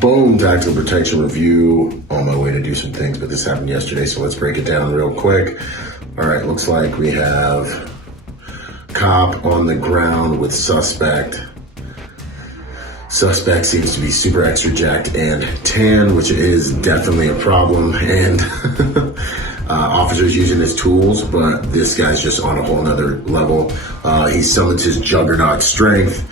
Boom, tactical protection review. On my way to do some things, but this happened yesterday, so let's break it down real quick. All right, looks like we have cop on the ground with suspect. Suspect seems to be super extra jacked and tan, which is definitely a problem, and officers using his tools, but this guy's just on a whole nother level. He summons his juggernaut strength,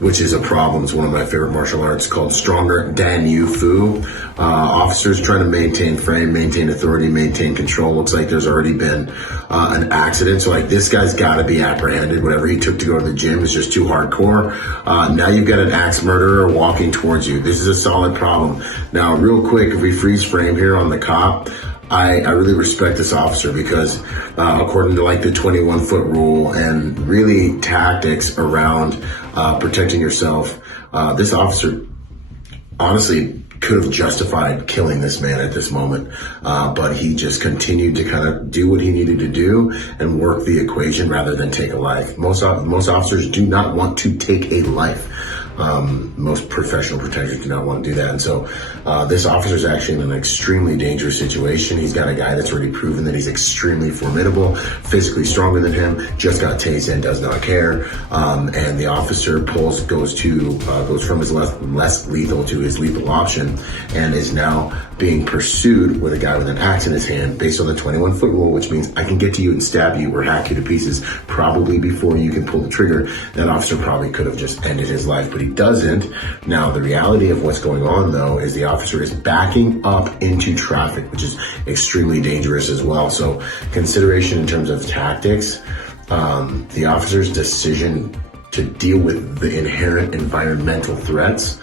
which is a problem. It's one of my favorite martial arts, called Stronger Dan Yu Fu. Officers trying to maintain frame, maintain authority, maintain control. Looks like there's already been an accident. So like, this guy's got to be apprehended. Whatever he took to go to the gym is just too hardcore. Now you've got an axe murderer walking towards you. This is a solid problem. Now, real quick, if we freeze frame here on the cop, I really respect this officer because according to like the 21-foot rule and really tactics around protecting yourself, this officer honestly could have justified killing this man at this moment, but he just continued to kind of do what he needed to do and work the equation rather than take a life. Most officers do not want to take a life. Most professional protectors do not want to do that. And so this officer is actually in an extremely dangerous situation. He's got a guy that's already proven that he's extremely formidable, physically stronger than him, just got tased and does not care. And the officer goes from his less lethal to his lethal option and is now being pursued with a guy with an axe in his hand based on the 21-foot rule, which means I can get to you and stab you or hack you to pieces probably before you can pull the trigger. That officer probably could have just ended his life, but he doesn't. Now, the reality of what's going on, though, is the officer is backing up into traffic, which is extremely dangerous as well. So consideration in terms of tactics, the officer's decision to deal with the inherent environmental threats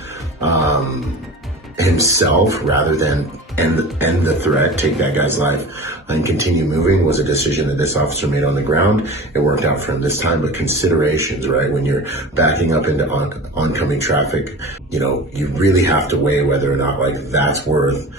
himself rather than end the threat, take that guy's life, and continue moving was a decision that this officer made on the ground. It worked out for him this time, but considerations, right? When you're backing up into oncoming traffic, you really have to weigh whether or not like that's worth,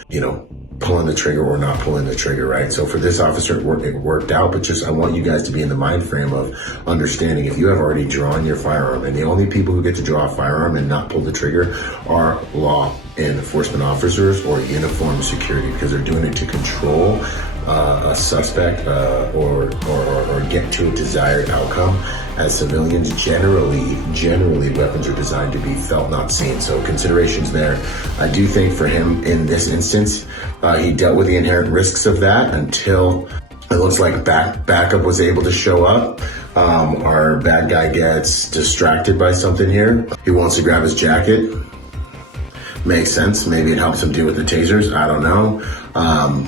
pulling the trigger or not pulling the trigger, right? So for this officer, it worked out, but just I want you guys to be in the mind frame of understanding if you have already drawn your firearm, and the only people who get to draw a firearm and not pull the trigger are law enforcement officers or uniformed security, because they're doing it to control a suspect or get to a desired outcome. As civilians, generally weapons are designed to be felt, not seen. So considerations there. I do think for him in this instance, he dealt with the inherent risks of that until it looks like backup was able to show up. Our bad guy gets distracted by something here. He wants to grab his jacket. Makes sense. Maybe it helps him deal with the tasers. I don't know.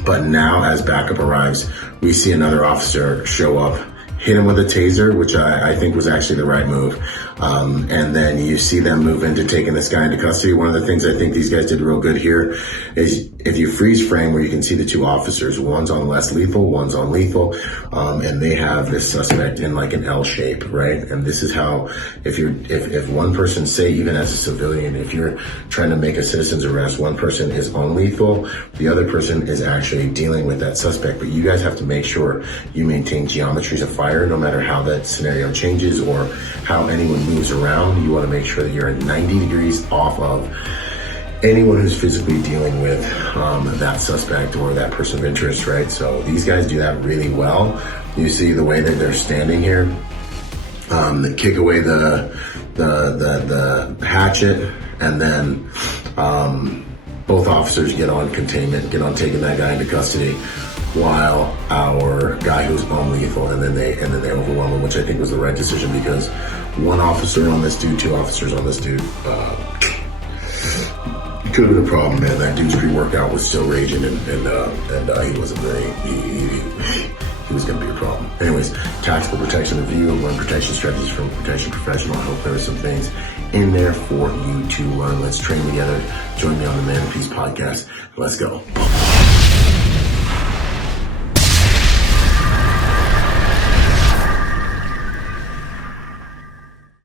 But now as backup arrives, we see another officer show up, hit him with a taser, which I think was actually the right move. And then you see them move into taking this guy into custody. One of the things I think these guys did real good here is if you freeze frame where you can see the two officers, one's on less lethal, one's on lethal, and they have this suspect in like an L shape, right? And this is how, if one person, say even as a civilian, if you're trying to make a citizen's arrest, one person is on lethal, the other person is actually dealing with that suspect. But you guys have to make sure you maintain geometries of fire no matter how that scenario changes or how anyone moves around. You want to make sure that you're at 90 degrees off of anyone who's physically dealing with that suspect or that person of interest, right? So these guys do that really well. You see the way that they're standing here. They kick away the hatchet, and then both officers get on containment, get on taking that guy into custody, while our guy who's on lethal, and then they overwhelm him, which I think was the right decision, because one officer on this dude, two officers on this dude, could have been a problem, man. That dude's pre-workout was still raging, and he wasn't he was going to be a problem. Anyways, tactical protection review, learn protection strategies from a protection professional. I hope there are some things in there for you to learn. Let's train together. Join me on the Man of Peace podcast. Let's go.